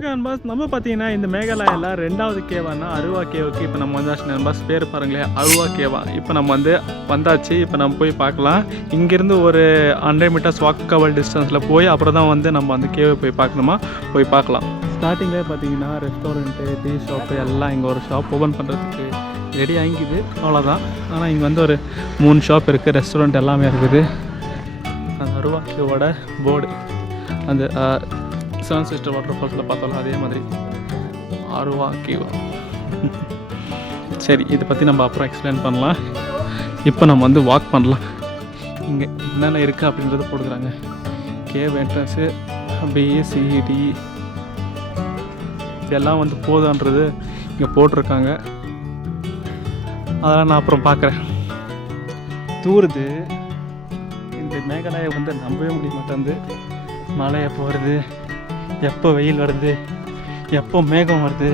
Okay நண்பாஸ், நம்ம பார்த்தீங்கன்னா இந்த மேகாலயாவில் 2வது கேவானா அருவா கேவுக்கு இப்போ நம்ம வந்தாச்சு நண்பாஸ். பேர் பாருங்களேன், அருவா கேவா. இப்போ நம்ம வந்தாச்சு. இப்போ நம்ம போய் பார்க்கலாம். இங்கேருந்து ஒரு 100 மீட்டர்ஸ் வாக்கபிள் டிஸ்டன்ஸில் போய் அப்புறம் தான் நம்ம அந்த கேவை போய் பார்க்கணுமா, போய் பார்க்கலாம். ஸ்டார்டிங்லேயே பார்த்தீங்கன்னா ரெஸ்டாரண்ட்டு, டீ ஷாப்பு எல்லாம் இங்கே ஒரு ஷாப் ஓப்பன் பண்ணுறதுக்கு ரெடி ஆகிக்குது, அவ்வளோதான். ஆனால் இங்கே ஒரு 3 ஷாப் இருக்குது, ரெஸ்டாரண்ட் எல்லாமே இருக்குது. அந்த அருவா கேவோட போர்டு அந்த 7 சிஸ்டர் வாட்டர் ஃபால்ஸில் பார்த்தோம்ல அதே மாதிரி அருவா கேவா. சரி, இதை பற்றி நம்ம அப்புறம் எக்ஸ்பிளைன் பண்ணலாம். இப்போ நம்ம வாக் பண்ணலாம். இங்கே என்னென்ன இருக்குது அப்படின்றத போட்டுக்கிறாங்க. கேவ் என்ட்ரன்ஸு, பிஎஸ்சிடி இதெல்லாம் போதான்றது இங்கே போட்டிருக்காங்க. அதெல்லாம் நான் அப்புறம் பார்க்குறேன். தூருது இந்த மேகாலயா நம்பவே முடிய மாட்டேங்குது. மழை எப்போ வருது, எப்போ வெயில் வருது, எப்போ மேகம் வருது,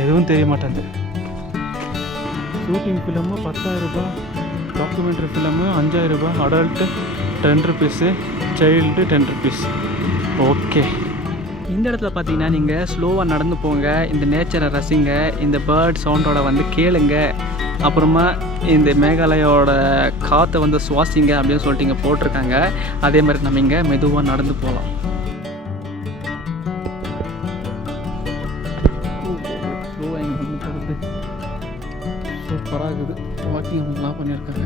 எதுவும் தெரிய மாட்டேங்குது. ஷூட்டிங் ஃபிலிமு 10,000 ரூபாய், டாக்குமெண்ட்ரி ஃபிலிமு 5,000 ரூபாய், adult 10 rupees, child 10 rupees. Okay, இந்த இடத்துல பார்த்தீங்கன்னா நீங்கள் ஸ்லோவாக நடந்து போங்க, இந்த நேச்சரை ரசிங்க, இந்த பேர்ட் சவுண்டோட கேளுங்க, அப்புறமா இந்த மேகாலயோட காற்றை சுவாசிங்க அப்படின்னு சொல்லிட்டு இங்கே போட்டிருக்காங்க. அதே மாதிரி நம்ம இங்கே மெதுவாக நடந்து போகலாம். ஸ்லோவாக இங்கே போகிறது சூப்பராக இருக்குது. வாக்கிங் நல்லா பண்ணியிருக்காங்க.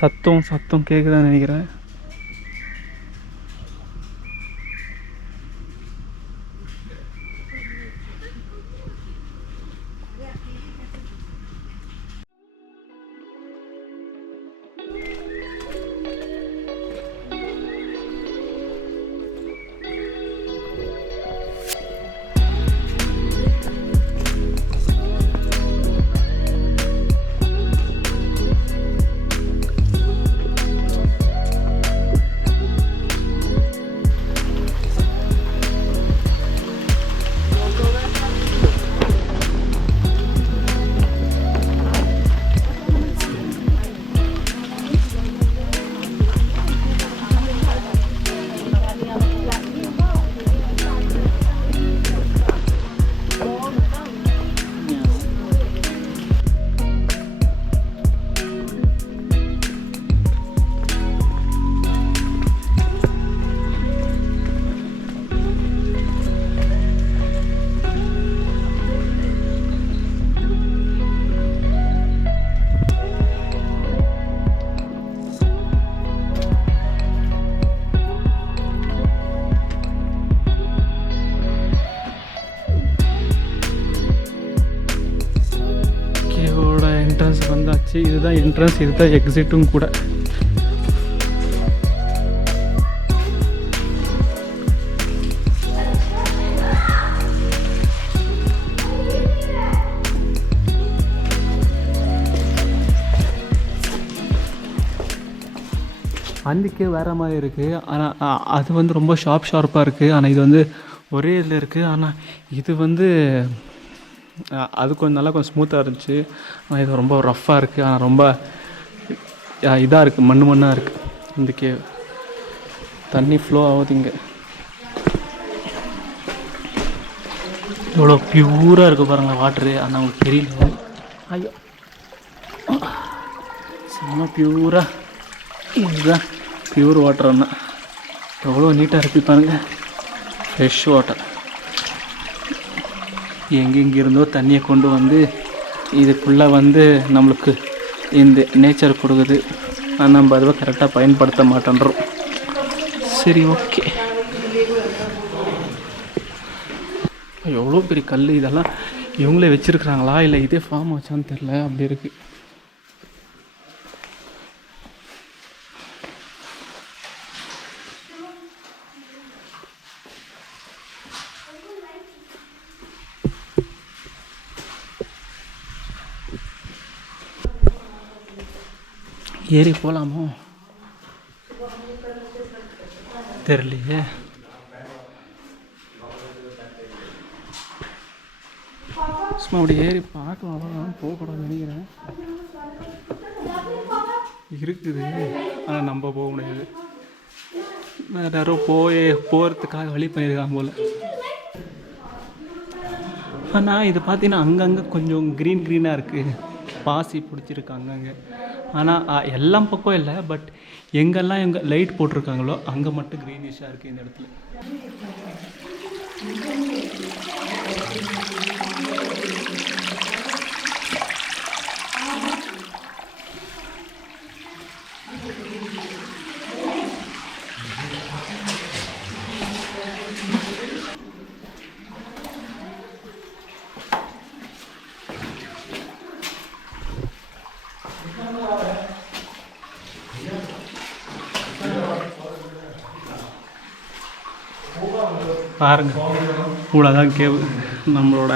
சத்தம் கேட்குதான்னு நினைக்கிறேன். என்ட்ரன்ஸ் வந்தாச்சு. இதுதான் என்ட்ரன்ஸ், இதுதான் எக்ஸிட்டும் கூட. அன்றைக்கே வேறு மாதிரி இருக்குது. ஆனால் அது ரொம்ப ஷார்ப்பாக இருக்குது. ஆனால் இது ஒரே இதில் இருக்குது. ஆனால் இது அது கொஞ்சம் ஸ்மூத்தாக இருந்துச்சு. ஆனால் இது ரொம்ப ரஃப்பாக இருக்குது. ஆனால் ரொம்ப இதாக இருக்குது, மண்ணாக இருக்குது. இந்த கேவ் தண்ணி ஃப்ளோ ஆகுது. இங்கே எவ்வளோ ப்யூராக இருக்குது பாருங்கள் வாட்ரு. ஆனால் அவங்களுக்கு தெரியல. ஐயோ, செம்ம ப்யூராக. இதுதான் ப்யூர் வாட்டர்னா எவ்வளோ நீட்டாக இருக்கு பாருங்கள். Fresh water. எங்கெங்கிருந்தோ தண்ணியை கொண்டு இதுக்குள்ளே நம்மளுக்கு இந்த நேச்சர் கொடுக்குது. ஆனால் நம்ம அதுவை கரெக்டாக பயன்படுத்த மாட்டேன்றோம். சரி, ஓகே. எவ்வளோ பெரிய கல். இதெல்லாம் இவங்களே வச்சுருக்குறாங்களா இல்லை இதே ஃபார்ம் வச்சான்னு தெரில, அப்படி இருக்குது. ஏறி போகலாமோ தெரியலையே. சும்மா அப்படி ஏறி பார்க்கலாம், அவ்வளோதான். போகக்கூடாதுன்னு நினைக்கிறேன். இருக்குது, ஆனால் நம்ம போக முடியாது. வேறு யாரோ போகிறதுக்காக வழி பண்ணியிருக்காங்க போல். ஆனால் இது பார்த்தீங்கன்னா அங்கங்கே கொஞ்சம் க்ரீனாக இருக்குது, பாசி பிடிச்சிருக்காங்க அங்கே. ஆனால் எல்லாம் பக்கம் இல்லை, பட் எங்கெல்லாம் எங்கே லைட் போட்டிருக்காங்களோ அங்கே மட்டும் க்ரீனிஷாக இருக்குது இந்த இடத்துல. பாருங்க, இவ்வளோதான் கேவு. நம்மளோட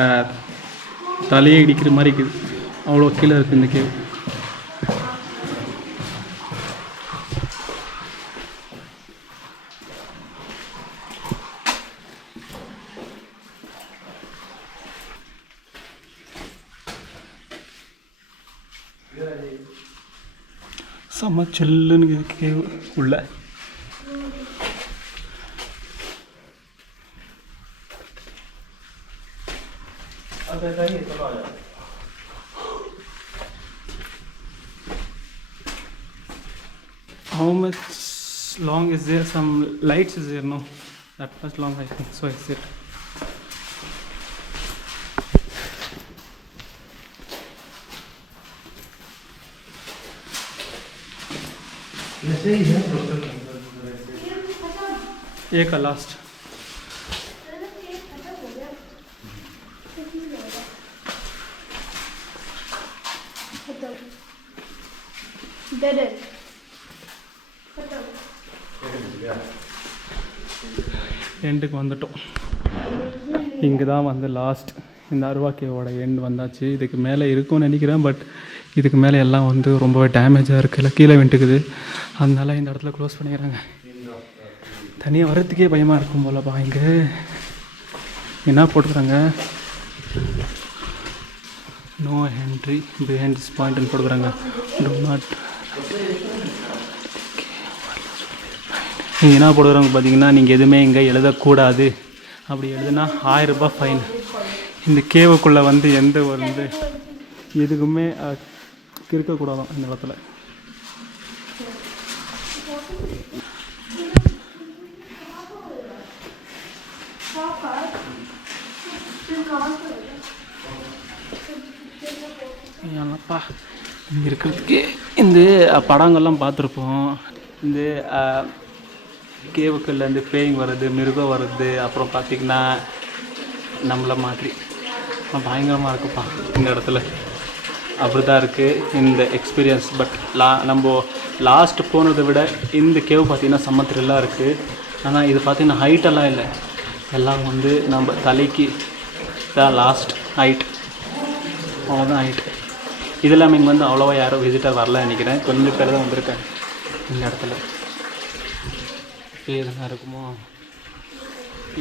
தலையை இடிக்கிற மாதிரி இருக்குது, அவ்வளோ கீழே இருக்குது இந்த கேவு. செம்ம சில்லுன்னு கேவு உள்ள. How much long is there? Some lights is there? No, that much long I think. So is it? एक लास्ट எண்டுக்கு வந்துட்டோம். இங்கே தான் வந்து லாஸ்ட். இந்த அருவா கேவோட எண்டு வந்தாச்சு. இதுக்கு மேலே இருக்கும்னு நினைக்கிறேன், பட் இதுக்கு மேலே எல்லாம் வந்து ரொம்பவே டேமேஜாக இருக்குது, இல்லை கீழே விட்டுக்குது. அதனால இந்த இடத்துல க்ளோஸ் பண்ணிக்கிறாங்க. தனியாக வர்றதுக்கே பயமாக இருக்கும் போலப்பா. இங்கே என்ன போட்டுக்கிறாங்க, நோ என்ட்ரி பிஹைண்ட் திஸ் பாயிண்ட்னு போட்டுக்கிறாங்க. Do not. நீங்கள் என்ன போடுறாங்க பார்த்தீங்கன்னா, நீங்கள் எதுவுமே இங்கே எழுதக்கூடாது. அப்படி எழுதுனா 1000 ரூபாய் ஃபைன். இந்த கேவுக்குள்ளே வந்து எந்த ஒரு வந்து எதுக்குமே இருக்கக்கூடாதான் இந்த இடத்துல. ஏன்னாப்பா இங்கே இருக்கிறதுக்கு இந்த படங்கள்லாம் பார்த்துருப்போம். இந்த கேவுக்குள்ள இந்த பேய்ங்க வர்றது, மிருகம் வர்றது, அப்புறம் பார்த்திங்கன்னா நம்மளை மாதிரி பயங்கரமாக இருக்குப்பா இந்த இடத்துல. அப்படி தான் இருக்குது இந்த எக்ஸ்பீரியன்ஸ். பட் நம்ம லாஸ்ட் போனதை விட இந்த கேவ் பார்த்திங்கன்னா செம்ம த்ரில்லாக இருக்குது. ஆனால் இது பார்த்திங்கன்னா ஹைட்டெல்லாம் இல்லை, எல்லாம் வந்து நம்ம தலைக்கு தான் லாஸ்ட் ஹைட், அவ்வளோதான் ஹைட். இதெல்லாம் இங்கே வந்து அவ்வளோவா யாரும் விசிட்டர் வரல நினைக்கிறேன், கொஞ்சம் பேர் தான் வந்திருக்காங்க இந்த இடத்துல. எதுனா இருக்குமோ,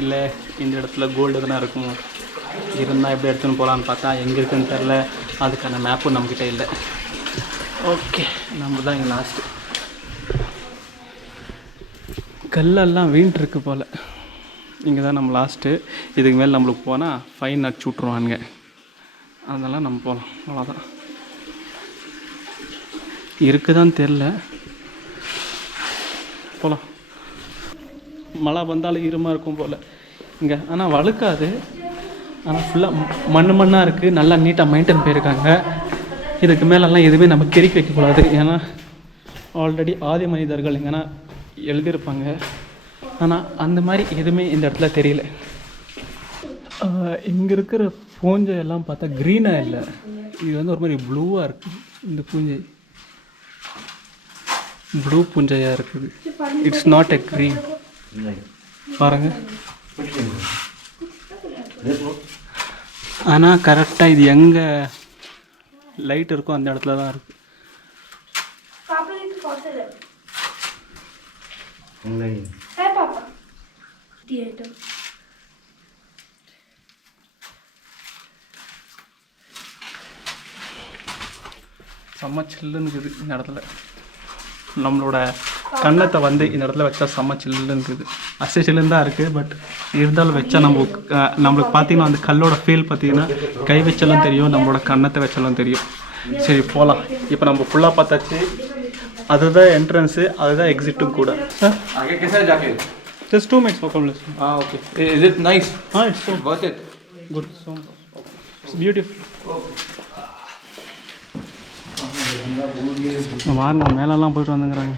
இல்லை இந்த இடத்துல கோல்டு எதுனா இருக்குமோ, இருந்தால் எப்படி எடுத்துன்னு போகலான்னு பார்த்தா எங்கே இருக்குதுன்னு தெரில. அதுக்கான மேப்பும் நம்மக்கிட்ட இல்லை. ஓகே, நம்ம தான் இங்கே லாஸ்ட்டு. கல்லெல்லாம் வீண்ட்ருக்கு போல். இங்கே தான் நம்ம லாஸ்ட்டு. இதுக்கு மேலே நம்மளுக்கு போனால் ஃபைன் அடிச்சு விட்ருவானுங்க. அதெல்லாம் நம்ம போகலாம், அவ்வளோதான். இருக்குதான்னு தெரில, போகலாம். மழை வந்தாலும் ஈரமாக இருக்கும் போல் இங்கே. ஆனால் வழுக்காது, ஆனால் ஃபுல்லாக மண்ணாக இருக்குது. நல்லா நீட்டாக மெயின்டைன் பண்ணியிருக்காங்க. இதுக்கு மேலெல்லாம் எதுவுமே நம்ம கிறுக்கி வைக்கக்கூடாது, ஏன்னா ஆல்ரெடி ஆதி மனிதர்கள் எங்கன்னா எழுதியிருப்பாங்க. ஆனால் அந்த மாதிரி எதுவுமே இந்த இடத்துல தெரியல. இங்கே இருக்கிற பூஞ்சை எல்லாம் பார்த்தா க்ரீனாக இல்லை, இது வந்து ஒரு மாதிரி ப்ளூவாக இருக்குது. இந்த பூஞ்சை ப்ளூ பூஞ்சையாக இருக்குது. It's not a green. பாருங்க, ஆனால் கரெக்டாக இது எங்கே லைட் இருக்கோ அந்த இடத்துல தான் இருக்குது. செம்ம சில்லுன்னு இருக்குது இந்த இடத்துல. நம்மளோட கன்னத்தை வந்து இந்த இடத்துல வச்சா செம்ம சில்லுன்னு இருக்குது. சில்லுன்னு தான் இருக்குது. பட் இருந்தாலும் வச்சா நம்மளுக்கு பார்த்தீங்கன்னா அந்த கல்லோட ஃபீல் பார்த்தீங்கன்னா கை வச்சாலும் தெரியும், நம்மளோட கன்னத்தை வச்சாலும் தெரியும். சரி போகலாம். இப்போ நம்ம ஃபுல்லாக பார்த்தாச்சு. அதுதான் என்ட்ரன்ஸு, அதுதான் எக்ஸிட்டும் கூட. Sir just 2 minutes for conversation. Okay. Is it nice? It's so Worth it? good. So it's beautiful. மாறினா மேலெல்லாம் போயிட்டு வந்துங்கிறாங்க.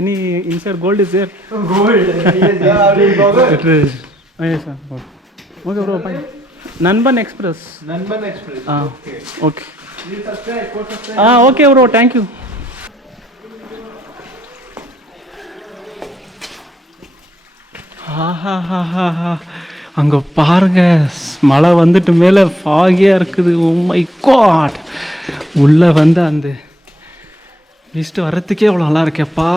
Any inside gold is there? Gold. It is. Yes sir. Okay bro, bye. Nanban Express. Okay. Okay bro, thank you. அங்கே பாருங்க, மழை வந்துட்டு மேலே ஃபாகியாக இருக்குது. Oh my God. உள்ளே வந்து அந்த லிஸ்ட்டு வர்றதுக்கே அவ்வளோ நல்லா இருக்கேப்பா.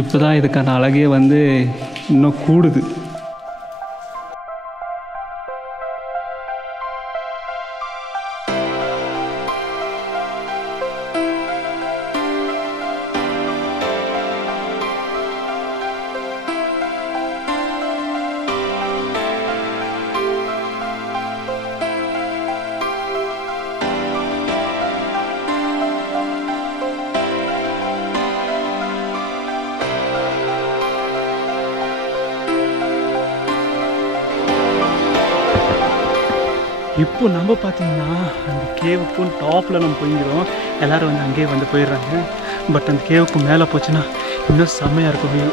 இப்போ தான் இதுக்கான அழகே வந்து இன்னும் கூடுது. இப்போ நம்ம பார்த்தீங்கன்னா அந்த கேவுக்கும் டாப்பில் நம்ம போய்க்கிறோம். எல்லோரும் வந்து அங்கேயே வந்து போயிடுறாங்க. பட் அந்த கேவுக்கு மேலே போச்சுன்னா இன்னும் செம்மையாக இருக்கும் வியூ.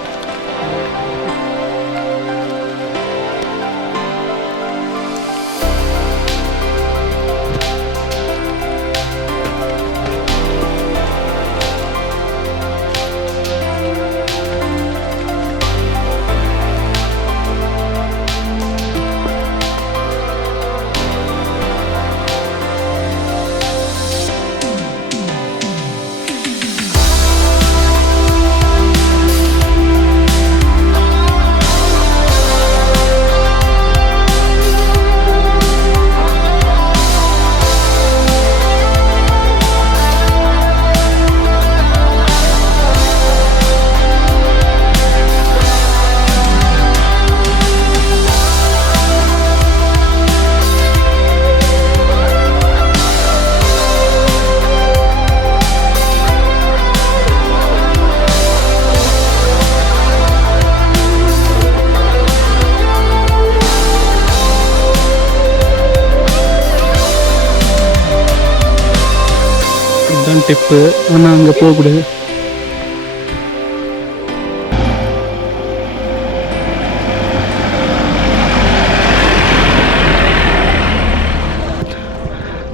டிப்பு. ஆனால் அங்கே போகக்கூடாது.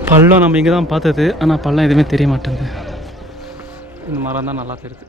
பள்ளம் நம்ம இங்கே தான் பார்த்தது. ஆனால் பள்ளம் எதுவுமே தெரிய மாட்டேங்குது. இந்த மரம் தான் நல்லா தெரியுது.